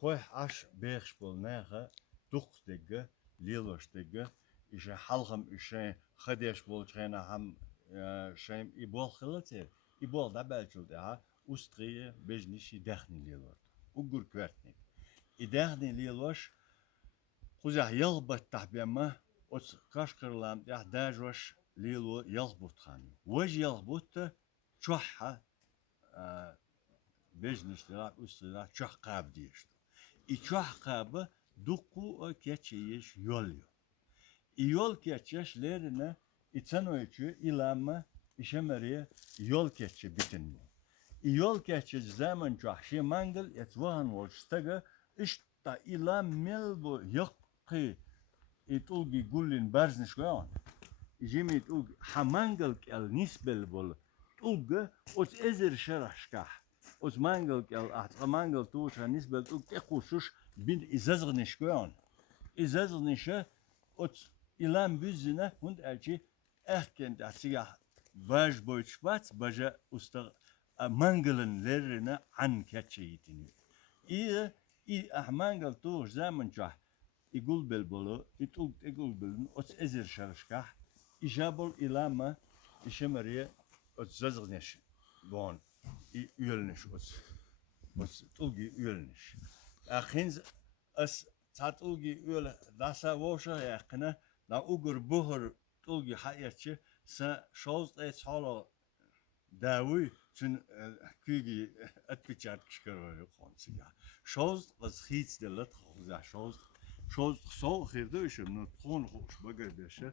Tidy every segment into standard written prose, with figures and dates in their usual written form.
خوي عش بيخش بولناها دق دقة ليلوش دقة إيش حلقم إيش خديش بولشينا هم شيم إبول خلته إبول دبل شو ده أستريه بجنيشي دخني ليلوش وجور كوارتني إدخني ليلوش خوزه يلبت تحبيما أس كاشكرلام ده داجوش ليلو يلبت خاني وج يلبت شوحة بجنش ترى أستريه شوح قاب ديشتو İçah kabı duku o keçiyiş yolyo. Yol keçeşlerine içen ölçü ilama işemeriye yol keçi bitin bu. Yol keçi zaman çahşi mangıl etvahan volçtaga işte ilam mel bu yakı itulgi gullin barzniş koyan. Jimi itulgi hamangıl kel nisbel bol. Tulga os ezer şaraşkah. Os mangel kel at mangel tu chanis bel tu kekusush bin izazgnish koyan. İzazgnişe ot ilan büzüne und elçi erken dasiga vaj boyçbat baja usta mangelin lerine an keçeyitini. İyi mangel tu zaman çah igul bel bolu itul igul belin ot ezer şarşkah ijabol ilama işemeriye ot zazgnish bon. Üyelniş os tulgi üyelniş. Ahins as tatulgi üyel dasa voşa yakına na ugur buhur tulgi hayatçı sa şoz et halo davi tün kügi etbiçat çıkarıyor konsiga. Şoz was hits de lat ya şoz so girdi işim no tron hoş bagar beşe.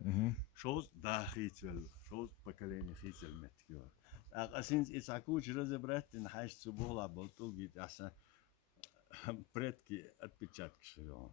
Şoz da hits vel şoz bakaleni hits el metkiyor. Asins isakouch razebrat in hash zu bola boltul git asa предки отпечатки шевел.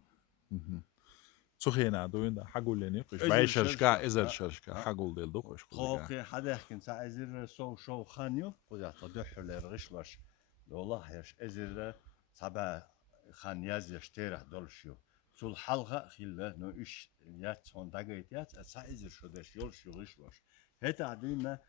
سخينا دوين حقول قش باي شرشكا إزر شرشكا حقول ديل دوقش خوكي حدا يحكي ساعة إزر شو خانيو وذا تدح لرغشلش والله يش إزر سبع خانياز يشتري دولشيو سول حلقة خيلة نو إيش يات هون دقيت يات ساعة إزر شو دش يولشيو غشلش هتا عدينا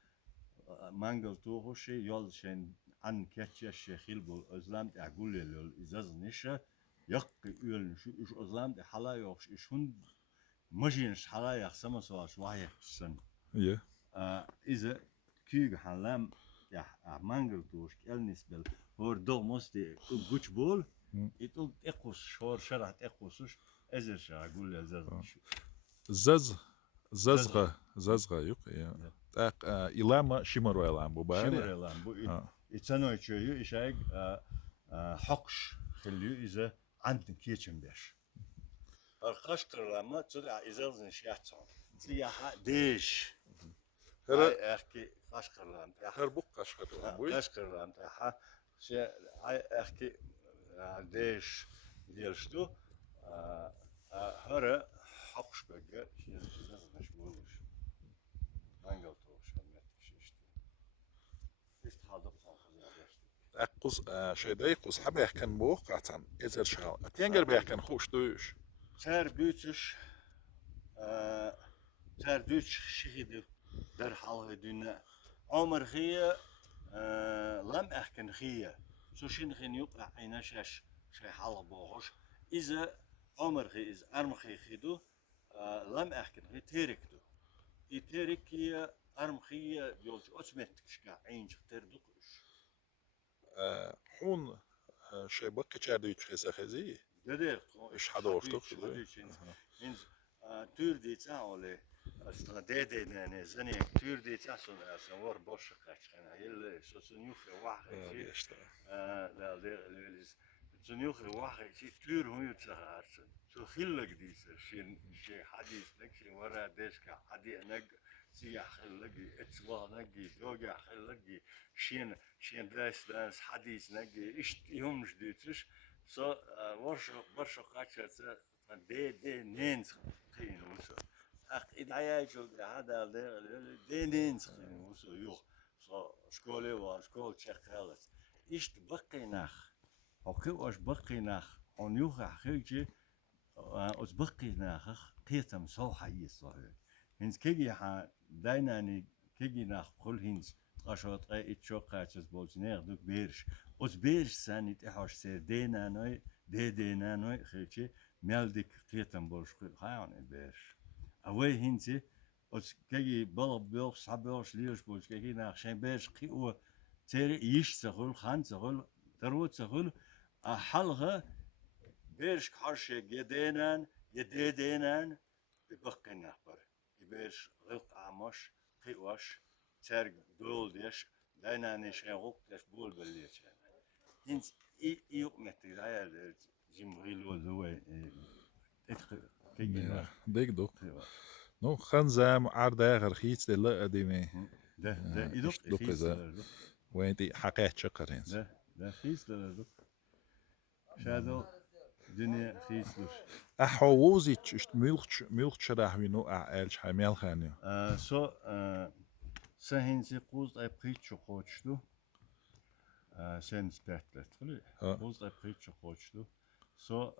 مانجل تو هوشي يول شين عن كاتشي شيخيل بول أزلام تعقول له إزاز نشة يق يقول شو إيش أزلام تحلا يوش إيش هون مجينش حلا يخسما سواش واحد سن. يه. إذا كيج حلام يا مانجل توش كألنس بال هو دو مستي جوش بول يتول إقوس شور شرعت إقوسش إزر شرع قول له إزاز نشة. ززغة يق تاق إلام شمر إلام بو باري شمر إلام بو إتسانو يشيو إشاق حقش خليو إذا عندن كيتشن بيش القش قرلما تدع إزازن شيحتهم سياحة ديش هاي أحكي قش قرلام هر بوق قش قرلام بوي قش قرلام تاعها شي هاي أحكي ديش ديالشتو هرا حقش بقى شي إزازن شبولش مانجلتو أقص شيء ده يقص حبة كان بوقع عن إزر شال أتينجر بيح كان خوش دوش تار دوتش تار دوتش شهيد در حال دينا عمر خيه لم أحكن خيه سو شين خين يقع عينا شاش شي حال بوهش إذا عمر خي إذا أرم خي خيدو لم أحكن خي تيركدو يتيرك أرم خيه يولج أسمتك شكا عينش تردقش حون شيء بقى كشاد يتخيس خزي دير إيش حدا وفتوك إنز تور دي تعالى استراتيجي يعني زني تور دي تعصل أسوار بوش قاشنا يلا سوسنيوخ واحد لا ليز سوسنيوخ واحد شيء تور هو يتسهرسن سو خلق دي شيء حديث لك شيء ورا ديش كحديث نج سيا خلقي اتسوا نجي دوجا خلقي شين داس حديث نجي إيش يوم جديدش سو ورش قاشة دي نينز خين وسو إدعاء شو هذا دي نينز خين وسو يو سو شكولي وشكول شخالس إيش بقي نخ أوكي واش بقي نخ أن يوخ حقيقي أز بقي نخ قيتم سو حي صار هنز كيجي ها دايناني كيجي نخ كل هنز قشوط أي إتشوق قاتش بولجنير دوك بيرش أوز بيرش سانيت إحوش سير دينانوي دينانوي خيلشي ميلدك قيتن بولش خايون بيرش أوي هنتي أوز كي بلب بيوش صبيوش ليوش بولش كي ناخشين بيرش قيو تيري يش تغل خان تغل درو تغل حلغة بيرش كحرش يدينان ببقي نخبر يبيرش غلق عمش قيوش ترق دول ديش داينا نشين غوك ديش بول بليش هنت يوق متغير جمغيلو ذوي كيجينا ديك دوك نو خنزام عرداغر خيت دلا قديمي ده يدوق دوك خيس إذا وين دي حقيقة شكرين ده خيس دوق شادو دنيا خيس دوش أحووزيتش إشت ملخ شرح وينو أعالش حميل خانيو سو سهين قوز أي بريتشو خوتشلو سين سبيرتلت قوز أي بريتشو خوتشلو سو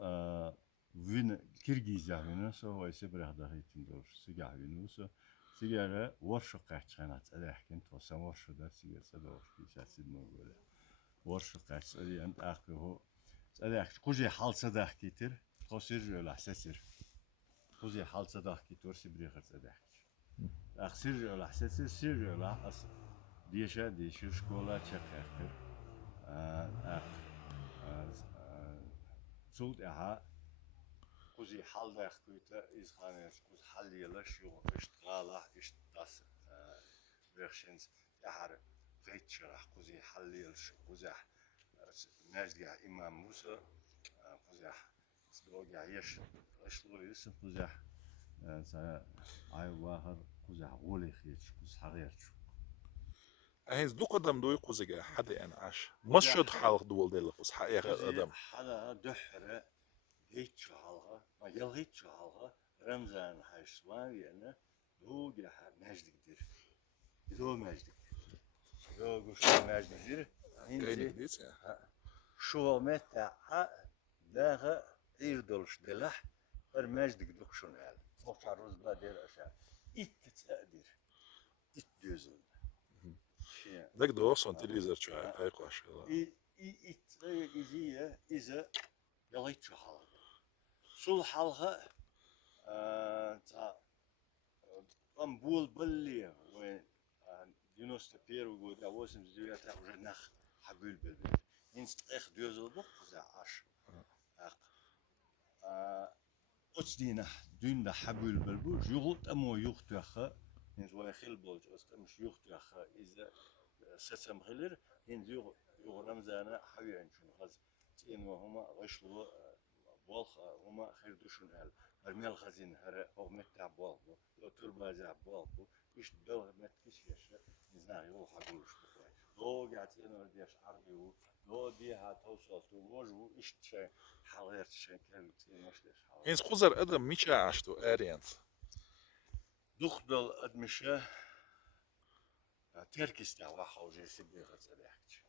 وين كيرغيزيا وينو سو هو يسبرح دهيتين دورش سيجا وينو سو سيجا ورشو قاچخنات ألحكن توسا ورشو دا سيجا سدورش كيسا سيدمو ولا ورشو قاچ ألي أنت أخي هو ألحك كوجي حال صداح كيتر توسير ولا حساسير كوجي حال صداح كيتور سيبريخت صداح أخسر ولا حساسير سير ولا أص ديشا شكولا تشخير أخ زود إها كوزي حال ده كويتا إز خانس كوز حال يلاش يو إشتغاله إشت داس ويرشنز يحر غيت شرح كوزي حال يلش كوزي نجدع إمام موسى كوزي سلوجع يش أشلو يسم كوزي واحد كوزي غولي خيتش كوز حريرش أهيز دو قدم دو يقوزيجا حدا أنا عاش مشهد حلق دول ديلا قوز حقيقة قدم حدا دحرة هيك حلقة ما يلغيت حلقة رمزان حيشوان أنا دو جح مجد كتير دو مجد دو قش مجد كتير كاين شو متى ده يردلش دلح المجد كدوكشون هذا فوق عروس بادير أشياء إتتقدر إتدوزن داك دو أصلا تليزر شو هايقو عشان إذا يلغيت شو حلقة صل حلقة تا أمبول بلية وين يونس تبير وجود أوسم زيادة وجنخ حبيل بالبيت ينست إخ دوزل بق زع عش أصدينا دين ده حبيل بالبوج يغط أمو يغط يخا ينز ويخيل بوج أستمش يغط يخا إذا سسم غلر ينز يغرم زانا حبيل شنو خز تين وهما غشلو بالخ هما خير دوشون هال برميل خزين هر أو متع بالبو لو تربا زع بالبو إيش دل متكش يش نزنا يروح حقولش بقى لو قعدت أنا ديش عربي لو دي هتوصل توجو إيش شيء حالات شيء كان تيمش ليش حال إنس خوزر قدم ميشا عشتو أريانت دخل أدمشة تركستي وحوجي سبي غزلك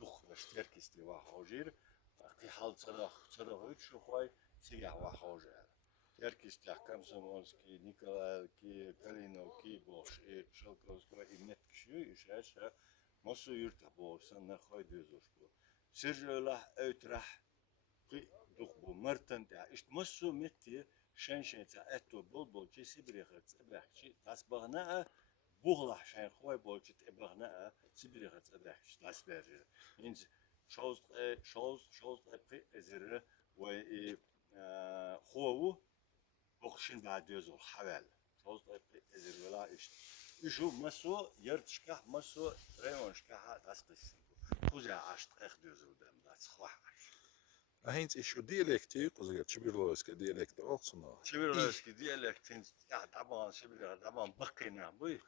دخل تركستي وحوجي في حال صدق شو خوي سيجا وحوجي تركستي كم سمونسكي نيكولا كي كالينو كي بوش شلكوسكو إمنت كشيو إيش مصر يرتبو سنة خوي دوزوش بو سرجله أوترح قي دخبو مرتن تاع إيش مصر متي شان تاع أتو بول شي سبريخت أبرحشي تاس بغناء بغلح شان خوي بولشي تبغناء سبريخت أبرحشي تاس برجر إنز شوز قي إزر و خوو بخشين بعد يزور حوال شوز قي إزر ولا إيشو مصر يرتشكح مصر ريونشكح تاس قسم خوزا عشت أخدوزو دم داس خوح أهينت إيشو ديالكتي قوزيجا تشبيرلوسكا ديالكت أوكسنا شبيرلوسكي ديالكتين طبعا شبير طبعا بقينا بوي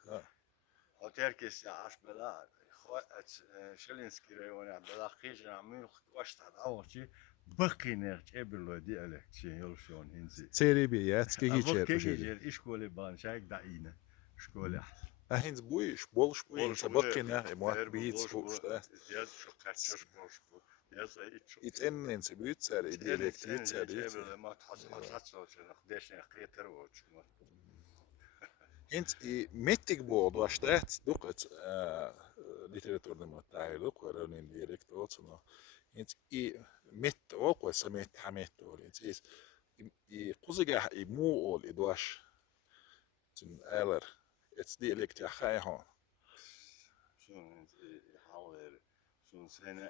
أو تركيس عش بلا خوات شلينسكي ريونا بلا خيج عميل واشت على أوشي بقينا شبيرلو ديالكتي يلشون هنزي تيريبيات كي أبوك كي تشير يجير إشكولي بان شايك دعينا إشكولي أهينت بويش بولش بويش بقينا موات بيتس فوش ده ياز شو كاتش بولش بو ياز إيش يتأن إنس بيت ساري ديالكت بيت ساري ما تحصل شنو خديش قيتر وش انت متك بود واشتات دقت ليتراتور دم تعالق ورونين ديريكت اوتنا انت مت اوق سميت حميت ول انت قزجه مو اول ادواش تن الر اتس دي ليكت خاي هون شون حاول شون سنة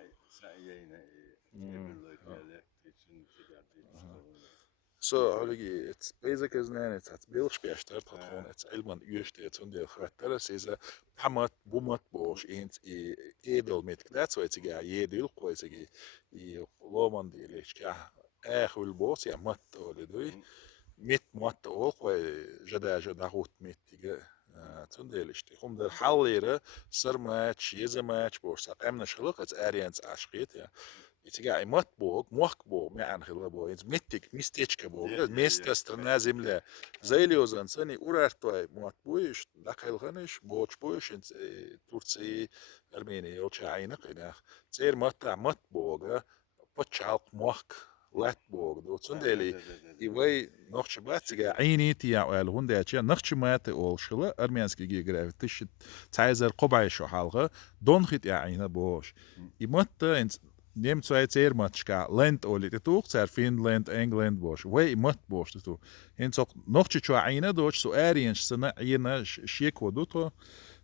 So, aligi, it's basic as nan, it's billig spijstert, het gewoon, het elman uurste, het zonder gratis is, pamat, boemat, boos, eens, edel met dat, zo het ik ja, jedel, koos ik, loman die lees, ja, wil boos, ja, mat, ole doei, met mat, ook, jada goed met die, zonder lees, om de halere, sermatch, jezematch, boos, dat emne schuldig, het ariens aschet, ja. يتجا مطبوق موكبو يعني خلبو انت متك ميستيتشكبو ميستستر نازم لا زي ليوزان سني اورارتوي مطبويش داخلغنش بوچبويش انت تورسي ارميني يوچا عينك انا زير مطع مطبوغ بتشالق موك لاتبوغ دو سندلي ايوي نوخش باتجا عيني تيا ال هونداتشا نخش مات اول شلا ارميانسكي جيغراف تش تايزر قبعي شو حلقه دون خيت يا عينه بوش يمت انت نیم twee zeer matchka land olie de toch zer Finland England bosh way mat bosh de toch en zo nog tje aina doch so ariens sana ina sheko do to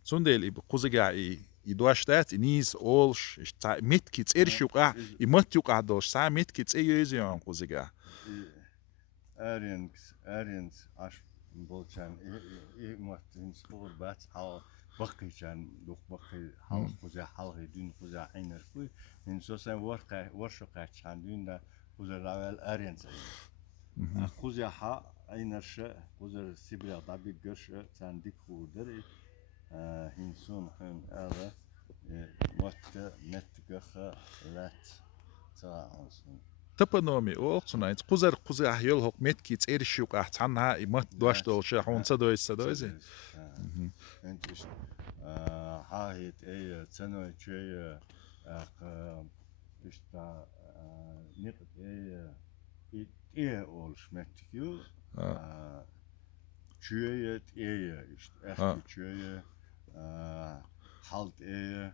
sundel i quziga i doashtat nis olsh mit kits ershuqa i mat yuqa dosh sa mit kits eyezion quziga ariens ash bolchan mat in sport bat hal بقيشان دوخ بقي حال خوزا حال دون خوزا عينر كوي من سوسن ورشقة شان دون دا خوزا راول أرينز خوزا حا عينر شا خوزا سيبرا طبي قرش تان ديك خودر هنسون حن هذا وقت متقخ لات تاعنسون تبنومي اوقسنا انت قزر هيل هوك مت كيت ايرشوق احتنها مت دوش دوش هون صدويس صدويزي انت هاهيت اي تسنوي شيء اشتا نقد اي اول شمتكيو شوية اي اشت اخي شوية حالت اي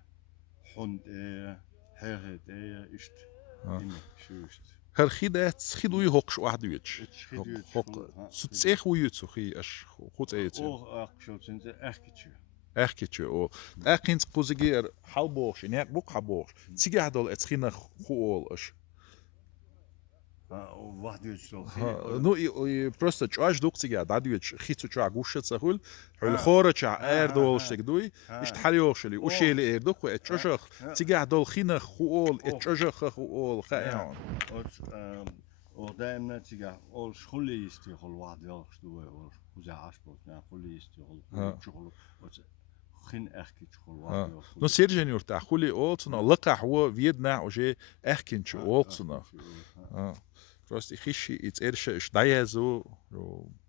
حند اي حيغت اي اشت شو اشت هرخيدات خيدوي هوكش واحد ويتش هوك سوتسيخ ويوتسو خي اش خوت ايتو او اقشو تنت اخكيتشو اخكيتشو او اخينت قوزيغير حالبوش نياك بوك حبوش تيجي هدول اتخينا خوول اش واحد يوتشو نو просто чуаш дукцига дадуич хиту чуа гушаца хул хул хора ча эрдолш тегдуй ишт халиошли ушели эрдо ху ечожох тига дол хина хуол ечожох хуол хаян ودائما تيجا أول شغلي يستيقظ واحد يلقشوا أول وزع عشبوت يعني خلي يستيقظ شغل خين أحكي شغل واحد نو سيرجن يرتاح خلي أولتنا لقى هو فيدنا وجي أحكي شو أولتنا راستي خيشي يتقرش اشدايا زو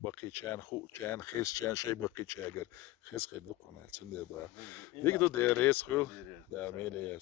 باقي كان خو كان خيس كان شيء باقي شاجر خيس خير دقنا تندي بقى يقدر ديريس خو ده ميلي